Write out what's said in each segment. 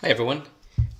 Hi everyone.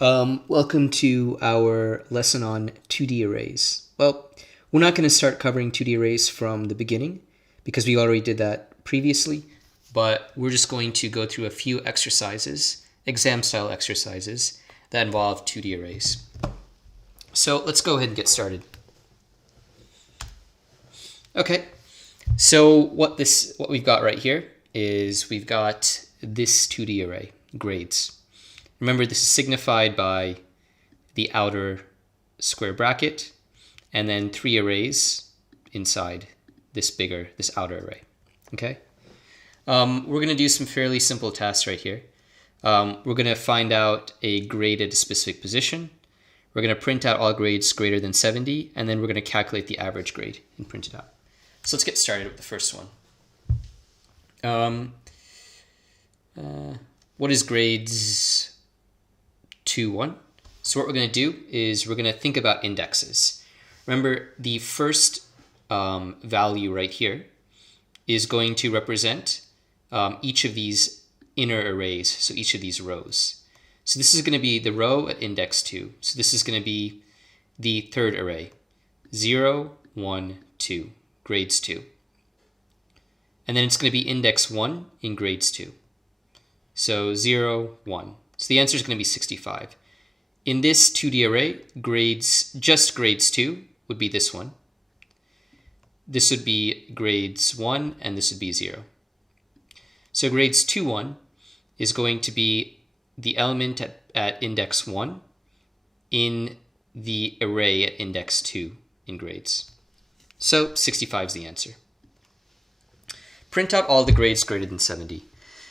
Welcome to our lesson on 2D arrays. Well, we're not going to start covering 2D arrays from the beginning because we already did that previously, but we're just going to go through a few exercises, exam-style exercises, that involve 2D arrays. So let's go ahead and get started. Okay, so what we've got right here is we've got this 2D array, grades. Remember, this is signified by the outer square bracket and then 3 arrays inside this outer array. Okay. We're going to do some fairly simple tasks right here. We're going to find out a grade at a specific position. We're going to print out all grades greater than 70, and then we're going to calculate the average grade and print it out. So let's get started with the first one. What is grades 2, 1? So what we're going to do is we're going to think about indexes. Remember, the first value right here is going to represent each of these inner arrays, so each of these rows. So this is going to be the row at index 2. So this is going to be the third array, 0, 1, 2, grades 2. And then it's going to be index 1 in grades 2. So 0, 1. So the answer is going to be 65. In this 2D array, just grades 2 would be this one. This would be grades 1, and this would be 0. So grades 2, 1 is going to be the element at index 1 in the array at index 2 in grades. So 65 is the answer. Print out all the grades greater than 70.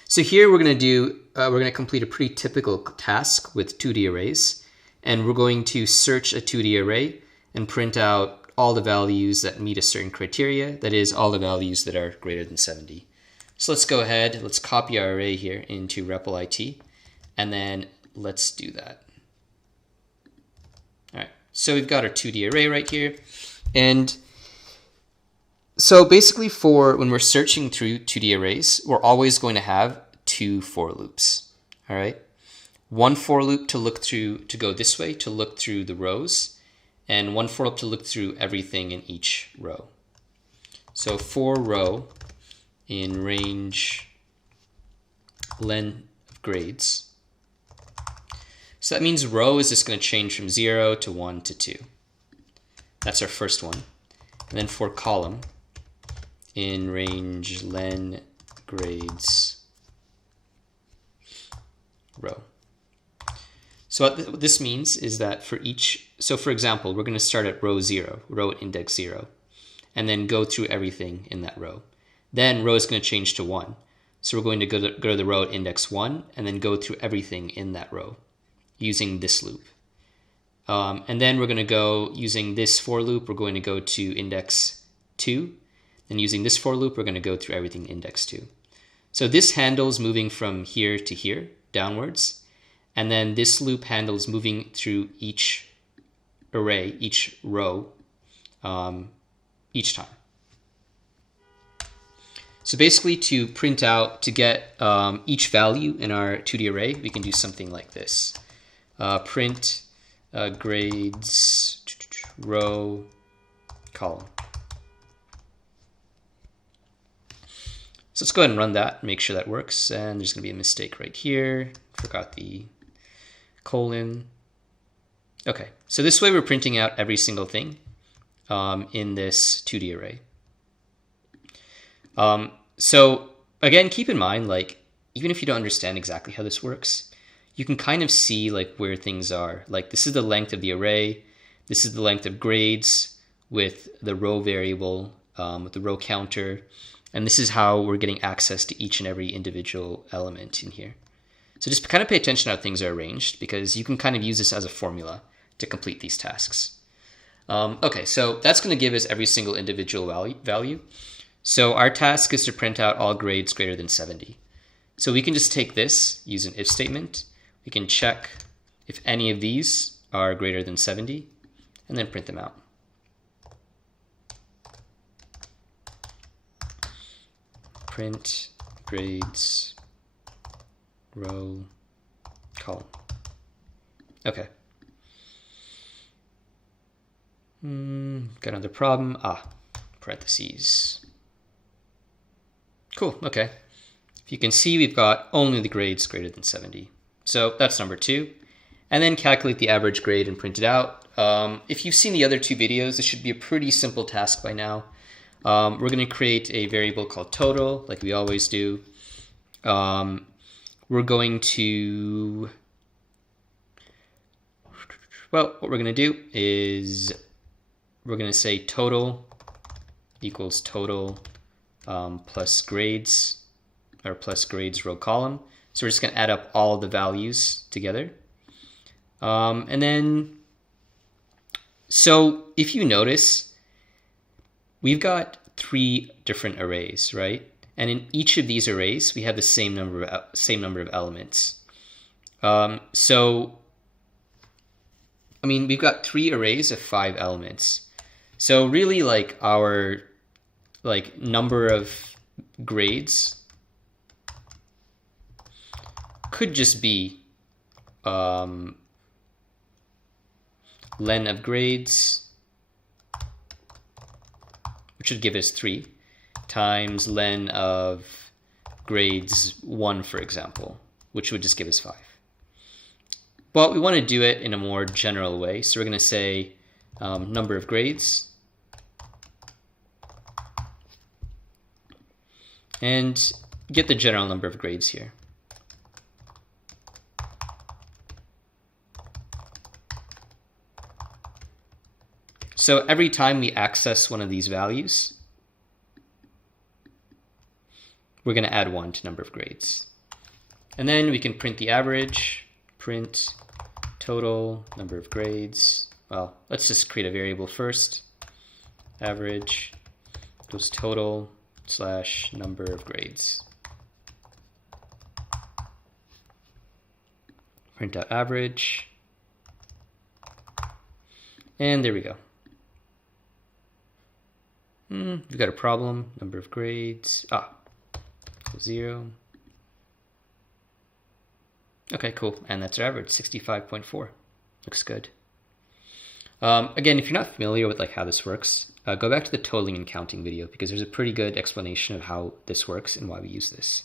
So here we're going to complete a pretty typical task with 2D arrays, and we're going to search a 2D array and print out all the values that meet a certain criteria, that is, all the values that are greater than 70. So let's go ahead, let's copy our array here into REPL-IT, and then let's do that. All right, so we've got our 2D array right here, and so basically for when we're searching through 2D arrays, we're always going to have 2 for loops, all right? One for loop to go this way, to look through the rows, and one for loop to look through everything in each row. So for row in range len of grades. So that means row is just going to change from 0 to 1 to 2. That's our first one. And then for column, in range len grades row. So what this means is that for example, we're going to start at row 0, row at index 0, and then go through everything in that row. Then row is going to change to 1. So we're going to go to the row at index 1 and then go through everything in that row using this loop. And then we're going to go using this for loop, we're going to go to index 2. And using this for loop, we're going to go through everything in index 2. So this handles moving from here to here, downwards. And then this loop handles moving through each array, each row, each time. So basically to get each value in our 2D array, we can do something like this. Print grades row column. So let's go ahead and run that, make sure that works. And there's going to be a mistake right here. Forgot the colon. Okay, so this way we're printing out every single thing in this 2D array. So again, keep in mind, like, even if you don't understand exactly how this works, you can kind of see like where things are. Like, this is the length of the array. This is the length of grades with the row variable, with the row counter. And this is how we're getting access to each and every individual element in here. So just kind of pay attention to how things are arranged, because you can kind of use this as a formula to complete these tasks. Okay, so that's going to give us every single individual value. So our task is to print out all grades greater than 70. So we can just take this, use an if statement. We can check if any of these are greater than 70, and then print them out. Print grades row column. Okay. Got another problem. Parentheses. Cool, okay. If you can see, we've got only the grades greater than 70. So that's number 2. And then calculate the average grade and print it out. If you've seen the other 2 videos, this should be a pretty simple task by now. We're going to create a variable called total, like we always do. We're going to... Well, what we're going to do is we're going to say total equals total plus grades, or plus grades row column. So we're just going to add up all the values together. And then, so if you notice, we've got 3 different arrays, right? And in each of these arrays, we have the same number of elements. So, I mean, we've got 3 arrays of 5 elements. So really, like, our number of grades could just be len of grades, which would give us 3, times len of grades 1, for example, which would just give us 5. But we want to do it in a more general way, so we're going to say number of grades, and get the general number of grades here. So every time we access one of these values, we're going to add 1 to number of grades. And then we can print the average, print total number of grades. Well, let's just create a variable first. Average equals total / number of grades. Print out average. And there we go. We've got a problem. Number of grades. So 0. Okay, cool. And that's our average, 65.4. Looks good. Again, if you're not familiar with how this works, go back to the totaling and counting video, because there's a pretty good explanation of how this works and why we use this.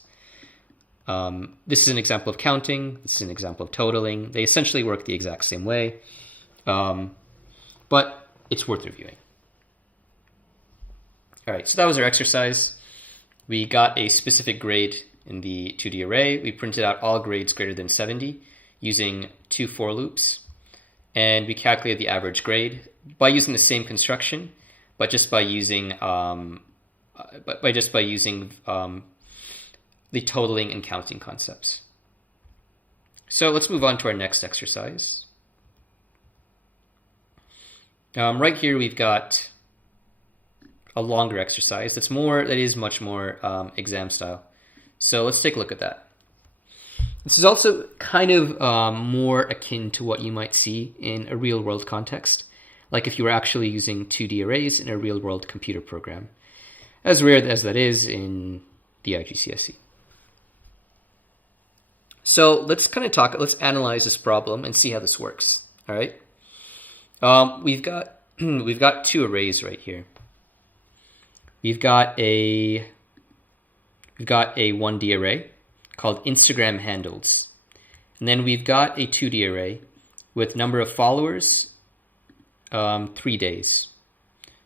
This is an example of counting. This is an example of totaling. They essentially work the exact same way, but it's worth reviewing. All right, so that was our exercise. We got a specific grade in the 2D array. We printed out all grades greater than 70 using 2 for loops. And we calculated the average grade by using the same construction, but just by using the totaling and counting concepts. So let's move on to our next exercise. Right here we've got a longer exercise that is much more exam style. So let's take a look at that. This is also kind of more akin to what you might see in a real world context, like if you were actually using 2D arrays in a real world computer program, as rare as that is in the IGCSE. So let's let's analyze this problem and see how this works. All right. We've got 2 arrays right here. We've got a 1D array called Instagram handles. And then we've got a 2D array with number of followers, 3 days.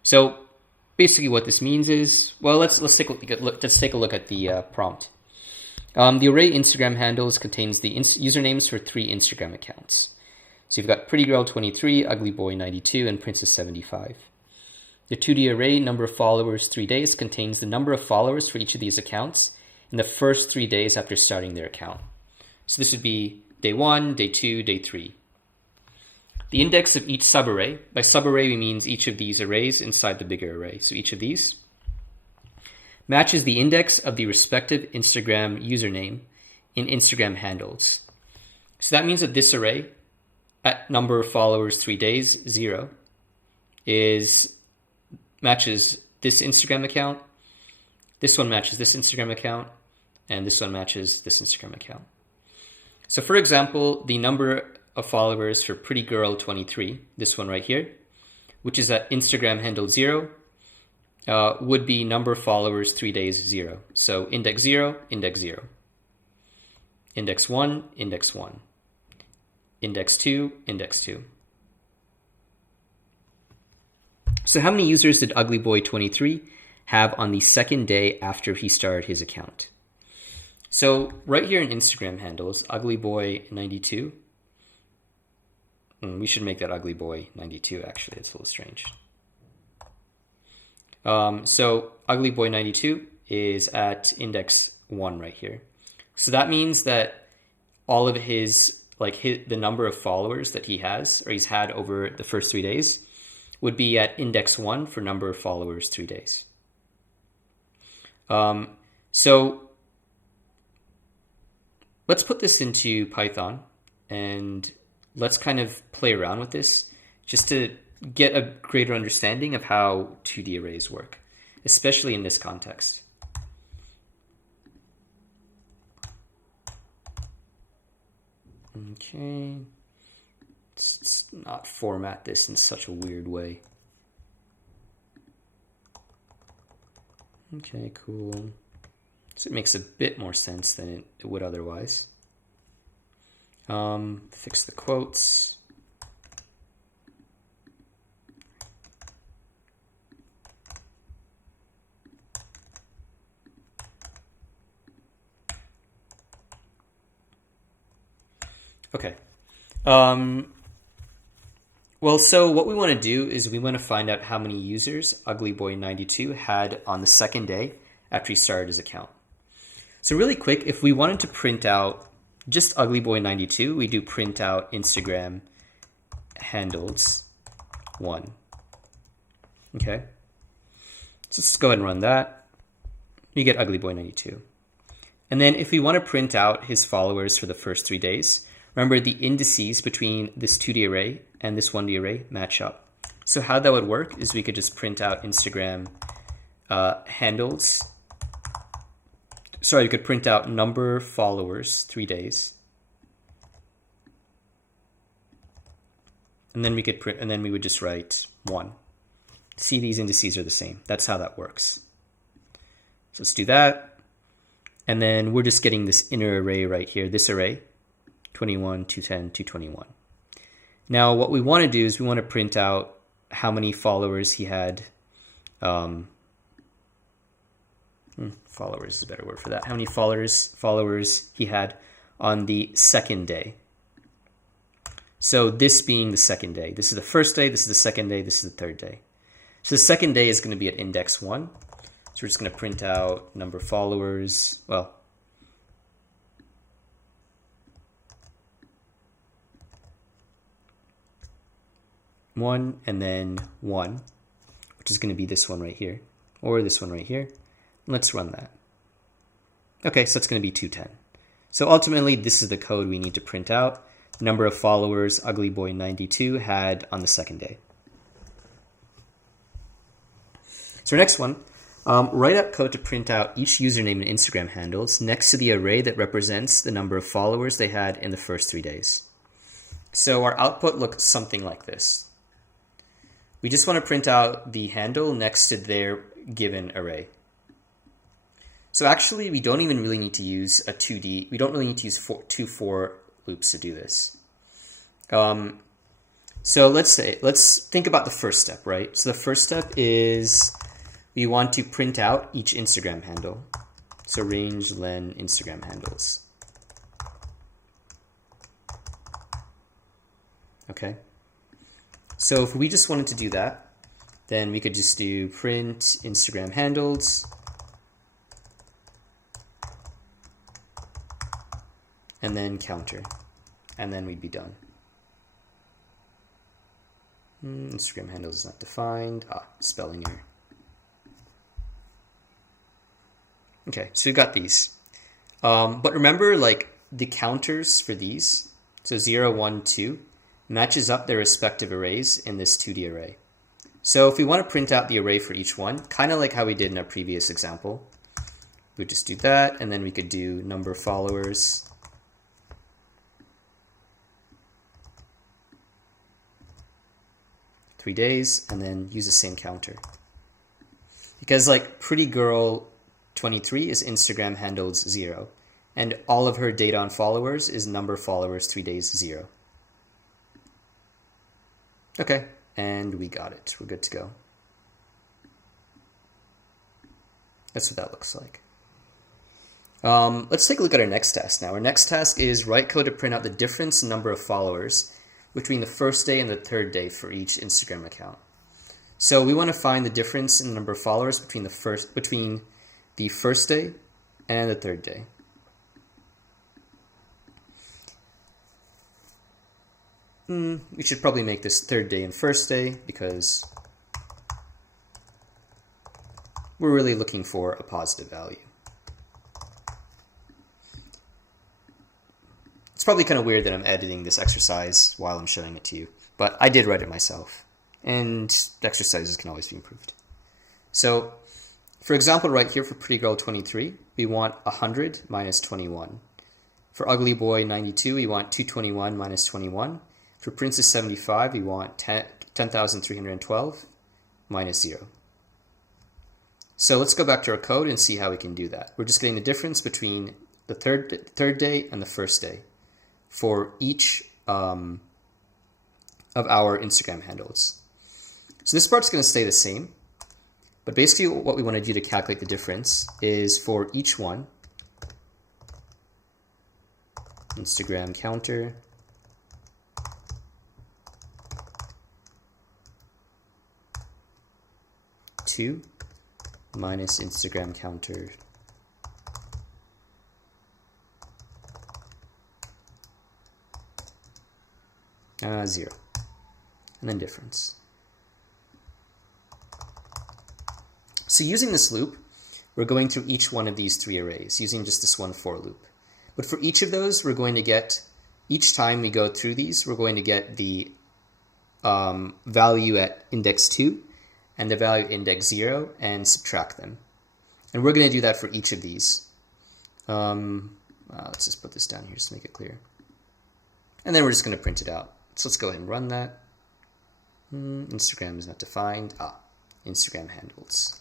So basically what this means is, well, let's take a look at the prompt. The array Instagram handles contains the usernames for 3 Instagram accounts. So you've got prettygirl23, uglyboy92, and princess75. The 2D array number of followers 3 days contains the number of followers for each of these accounts in the first 3 days after starting their account. So this would be day 1, day 2, day 3. The index of each subarray, by subarray we mean each of these arrays inside the bigger array, so each of these, matches the index of the respective Instagram username in Instagram handles. So that means that this array, at number of followers 3 days, 0, matches this Instagram account, this one matches this Instagram account, and this one matches this Instagram account. So for example, the number of followers for Pretty Girl 23, this one right here, which is at Instagram handle 0, would be number of followers 3 days 0. So index 0, index 0. Index 1, index 1. Index 2, index 2. So how many users did uglyboy23 have on the second day after he started his account? So right here in Instagram handles, uglyboy92. We should make that uglyboy92 actually. It's a little strange. So uglyboy92 is at index 1 right here. So that means that all of his, the number of followers that he has, or he's had over the first 3 days, would be at index 1 for number of followers 3 days. So let's put this into Python and let's kind of play around with this just to get a greater understanding of how 2D arrays work, especially in this context. Okay, let's not format this in such a weird way. Okay, cool. So it makes a bit more sense than it would otherwise. Fix the quotes. Okay. Well, so what we want to do is we want to find out how many users uglyboy92 had on the second day after he started his account. So really quick, if we wanted to print out just uglyboy92, we do print out Instagram handles 1. Okay. So let's go ahead and run that. You get uglyboy92. And then if we want to print out his followers for the first 3 days, remember the indices between this 2D array and this 1D array match up. So how that would work is we could just print out Instagram handles. Sorry, you could print out number followers 3 days. And then we could print, and then we would just write 1. See, these indices are the same. That's how that works. So let's do that. And then we're just getting this inner array right here, this array, 21, 210, 221. Now what we want to do is we want to print out how many followers he had. Followers is a better word for that. How many followers he had on the second day. So this being the second day. This is the first day, this is the second day, this is the third day. So the second day is going to be at index 1. So we're just going to print out number of followers. Well, one and then 1, which is going to be this one right here, or this one right here. Let's run that. Okay, so it's going to be 210. So ultimately, this is the code we need to print out. Number of followers uglyboy92 had on the second day. So our next one, write up code to print out each username and Instagram handles next to the array that represents the number of followers they had in the first 3 days. So our output looks something like this. We just want to print out the handle next to their given array. So actually, we don't even really need to use a 2D. We don't really need to use two for loops to do this. So let's think about the first step, right? So the first step is we want to print out each Instagram handle. So range len Instagram handles. Okay. So if we just wanted to do that, then we could just do print Instagram handles. And then counter. And then we'd be done. Instagram handles is not defined. Spelling error. Okay, so we've got these. But remember, the counters for these, so 0, 1, 2, matches up their respective arrays in this 2D array. So if we want to print out the array for each one, kind of like how we did in our previous example, we would just do that, and then we could do number of followers. 3 days, and then use the same counter. Because like pretty girl 23 is Instagram handles 0, and all of her data on followers is number followers 3 days 0. Okay, and we got it. We're good to go. That's what that looks like. Let's take a look at our next task now. Our next task is write code to print out the difference in number of followers between the first day and the third day for each Instagram account. So we want to find the difference in the number of followers between the first day and the third day. We should probably make this third day and first day because we're really looking for a positive value. It's probably kind of weird that I'm editing this exercise while I'm showing it to you, but I did write it myself, and exercises can always be improved. So, for example, right here for Pretty Girl 23, we want 100 minus 21. For Ugly Boy 92, we want 221 minus 21. For Princess 75, we want 10,312 minus 0. So let's go back to our code and see how we can do that. We're just getting the difference between the third day and the first day for each of our Instagram handles. So this part's going to stay the same, but basically what we want to do to calculate the difference is for each one, Instagram counter, two minus Instagram counter 0, and then difference. So using this loop, we're going through each one of these 3 arrays using just this one for loop. But for each of those, we're going to get, each time we go through these, we're going to get the value at index 2 and the value at index 0 and subtract them. And we're going to do that for each of these. Let's just put this down here just to make it clear. And then we're just going to print it out. So let's go ahead and run that. Instagram is not defined. Instagram handles.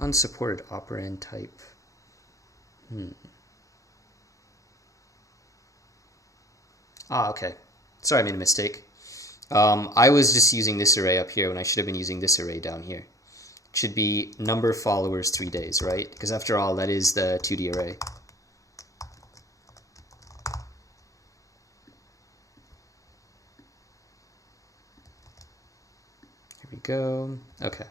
Unsupported operand type. Okay. Sorry, I made a mistake. I was just using this array up here when I should have been using this array down here. It should be number of followers 3 days, right? Because after all, that is the 2D array. Here we go. Okay.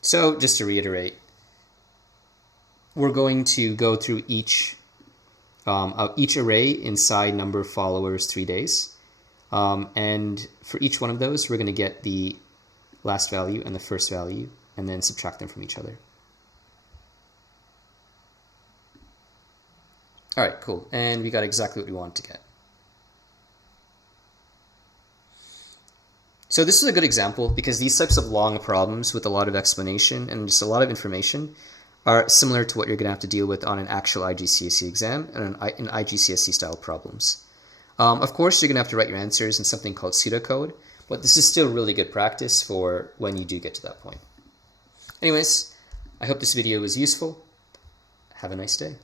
So just to reiterate, we're going to go through each array inside number of followers 3 days. And for each one of those, we're going to get the last value and the first value, and then subtract them from each other. All right, cool. And we got exactly what we want to get. So this is a good example because these types of long problems with a lot of explanation and just a lot of information are similar to what you're going to have to deal with on an actual IGCSE exam and in IGCSE style problems. Of course, you're going to have to write your answers in something called pseudocode, but this is still really good practice for when you do get to that point. Anyways, I hope this video was useful. Have a nice day.